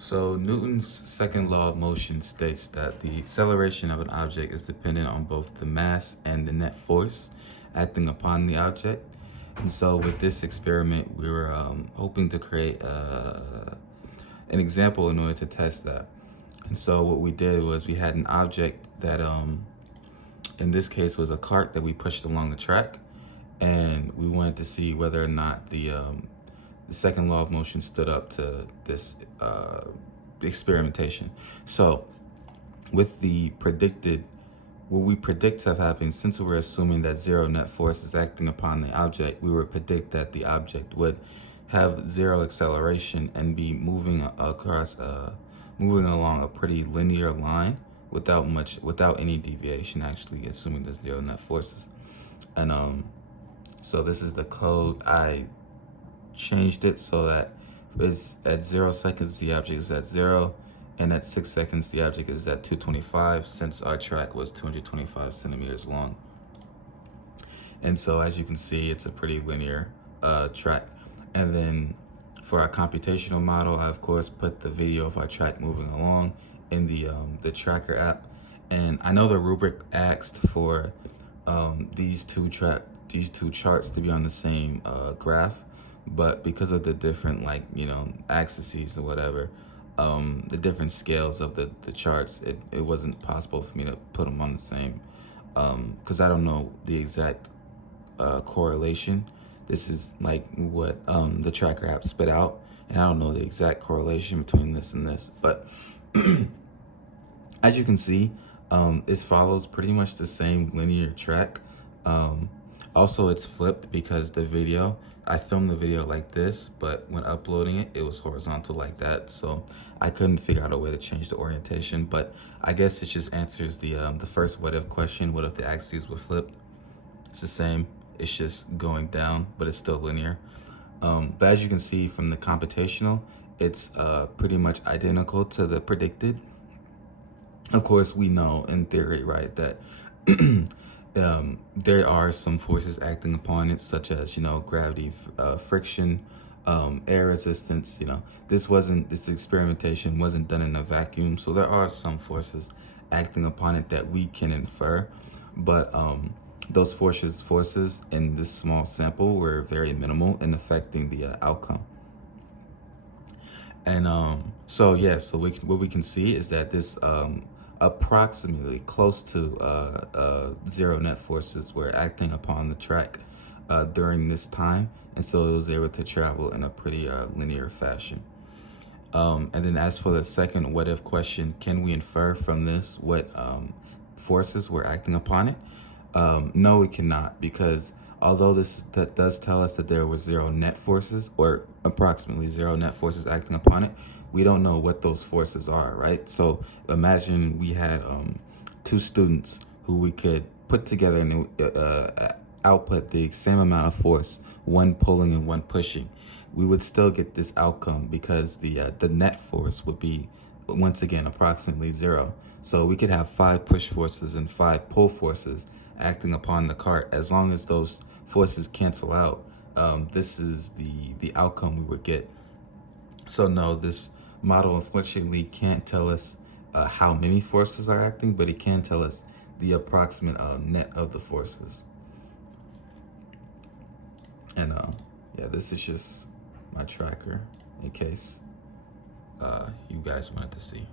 So Newton's second law of motion states that the acceleration of an object is dependent on both the mass and the net force acting upon the object. And so with this experiment, we were hoping to create an example in order to test that. And so what we did was we had an object that in this case was a cart that we pushed along the track, and we wanted to see whether or not the second law of motion stood up to this experimentation. So with what we predict to have happened, since we're assuming that zero net force is acting upon the object, we would predict that the object would have zero acceleration and be moving along a pretty linear line without any deviation, actually, assuming there's zero net forces. And so this is the code. I changed it so that it's at 0 seconds the object is at 0, and at 6 seconds the object is at 225, since our track was 225 centimeters long. And so as you can see, it's a pretty linear track. And then for our computational model, I of course put the video of our track moving along in the tracker app. And I know the rubric asked for these two charts to be on the same graph, but because of the different, like, axes or whatever, the different scales of the charts, it wasn't possible for me to put them on the same, because I don't know the exact correlation. This is like what the tracker app spit out, and I don't know the exact correlation between this and this, but as you can see, it follows pretty much the same linear track. Also, it's flipped because I filmed the video like this, but when uploading it, it was horizontal like that. So I couldn't figure out a way to change the orientation, but I guess it just answers the first what if question. What if the axes were flipped? It's the same. It's just going down, but it's still linear. But as you can see from the computational, it's pretty much identical to the predicted. Of course, we know in theory, right, that there are some forces acting upon it, such as, gravity, friction, air resistance. This experimentation wasn't done in a vacuum, so there are some forces acting upon it that we can infer, but those forces in this small sample were very minimal in affecting the outcome. And so what we can see is that this approximately close to zero net forces were acting upon the track during this time, and so it was able to travel in a pretty linear fashion. And then as for the second what if question, can we infer from this what forces were acting upon it? No, we cannot, because although that does tell us that there was zero net forces, or approximately zero net forces acting upon it, we don't know what those forces are, right? So imagine we had two students who we could put together and output the same amount of force, one pulling and one pushing. We would still get this outcome because the net force would be, once again, approximately zero. So we could have 5 push forces and 5 pull forces acting upon the cart. As long as those forces cancel out, this is the outcome we would get. So no, this model unfortunately can't tell us how many forces are acting, but it can tell us the approximate net of the forces. And yeah, this is just my tracker in case you guys wanted to see.